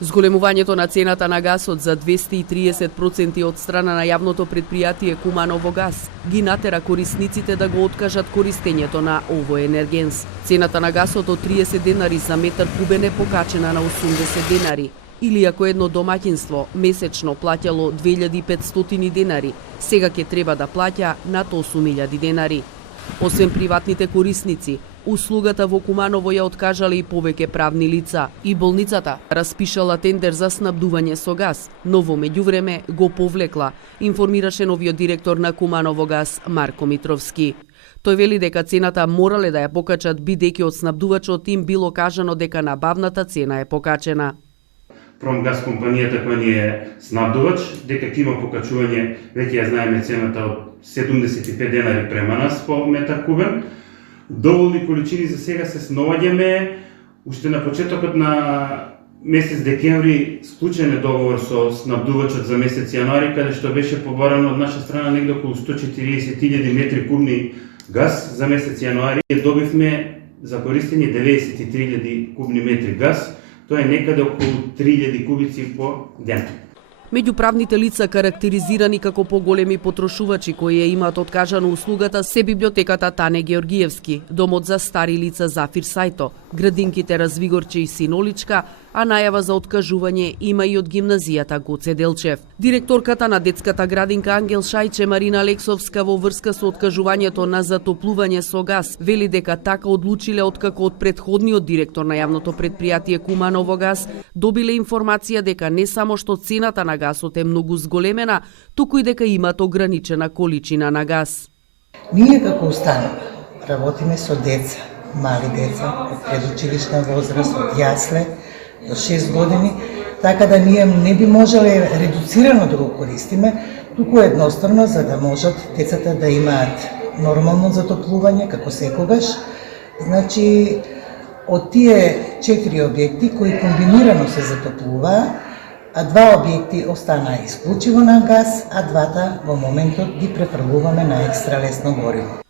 Зголемувањето на цената на гасот за 230% од страна на јавното предпријатие Куманово газ ги натера корисниците да го откажат користењето на овој енергенс. Цената на гасот од 30 денари за метар кубен е покачена на 80 денари. Или ако едно домаќинство месечно плаќало 2500 денари, сега ќе треба да плаќа над 8000 денари. Освен приватните корисници, услугата во Куманово ја откажале и повеќе правни лица. И болницата распишала тендер за снабдување со газ, но во меѓувреме го повлекла, информираше новиот директор на Куманово газ Марко Митровски. Тој вели дека цената морале да ја покачат бидејќи од снабдувачот им било кажано дека набавната цена е покачена. Промгаз компанијата која ни е снабдувач, дека ќе има покачување, веќе ја знаеме цената од 75 денари према нас по метар кубен. Доволни количини за сега се снаоѓаме. Уште на почетокот на месец декември склучен е договор со снабдувачот за месец јануари, каде што беше побарано од наша страна негде околу 140.000 метри кубни газ за месец јануари. Добивме за користење 93.000 кубни метри газ. Тоа е некаде околу 3000 кубици по ден. Меѓу правните лица карактеризирани како поголеми потрошувачи кои ја имаат откажано услугата се библиотеката Тане Георгиевски, домот за стари лица Зафир Сајто, градинките Развигорче и Синоличка, а најава за откажување има и од гимназијата Гоце Делчев. Директорката на детската градинка Ангел Шајче Марина Алексовска во врска со откажувањето на затоплување со газ вели дека така одлучиле откако од претходниот директор на јавното предпријатие Куманово газ добиле информација дека не само што цената на гасот е многу зголемена, туку и дека имат ограничена количина на газ. Ние како установа работиме со деца, мали деца, од предучилишна возраст, од јасле до 6 години, така да ние не би можеле редуцирано да го користиме, туку едноставно за да можат децата да имаат нормално затоплување како секогаш. Значи, од тие 4 објекти кои комбинирано се затоплуваа, а 2 објекти останаа исклучиво на газ, а 2 во моментот ги префрлуваме на екстра лесно гориво.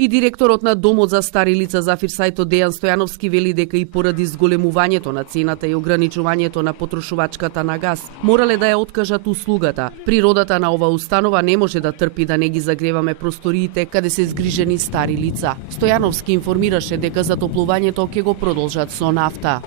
И директорот на Домот за стари лица Зафир Сајто Дејан Стојановски вели дека и поради зголемувањето на цената и ограничувањето на потрошувачката на газ, морале да ја откажат услугата. Природата на ова установа не може да трпи да не ги загреваме просториите каде се згрижени стари лица. Стојановски информираше дека затоплувањето ќе го продолжат со нафта.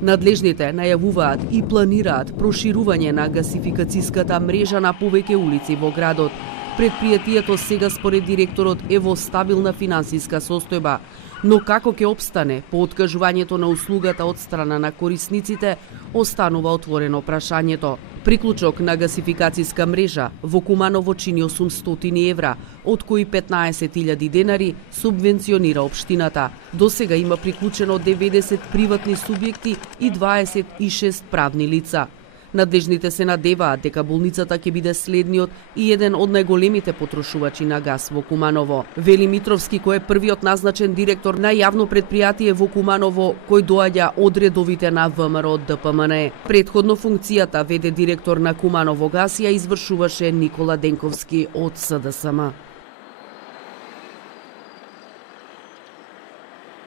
Надлежните најавуваат и планираат проширување на гасификацијската мрежа на повеќе улици во градот. Предпријатието сега според директорот е во стабилна финансиска состојба, но како ќе опстане по откажувањето на услугата од страна на корисниците, останува отворено прашањето. Приклучок на гасификацијска мрежа во Куманово чини 800 евра, од кои 15.000 денари субвенционира општината. До сега има приклучено 90 приватни субјекти и 26 правни лица. Надлежните се надеваат дека болницата ќе биде следниот и еден од најголемите потрошувачи на газ во Куманово. Вели Митровски, кој е првиот назначен директор на јавно предпријатие во Куманово, кој доаѓа од редовите на ВМРО ДПМН. Предходно функцијата веде директор на Куманово газ ја извршуваше Никола Денковски од СДСМ.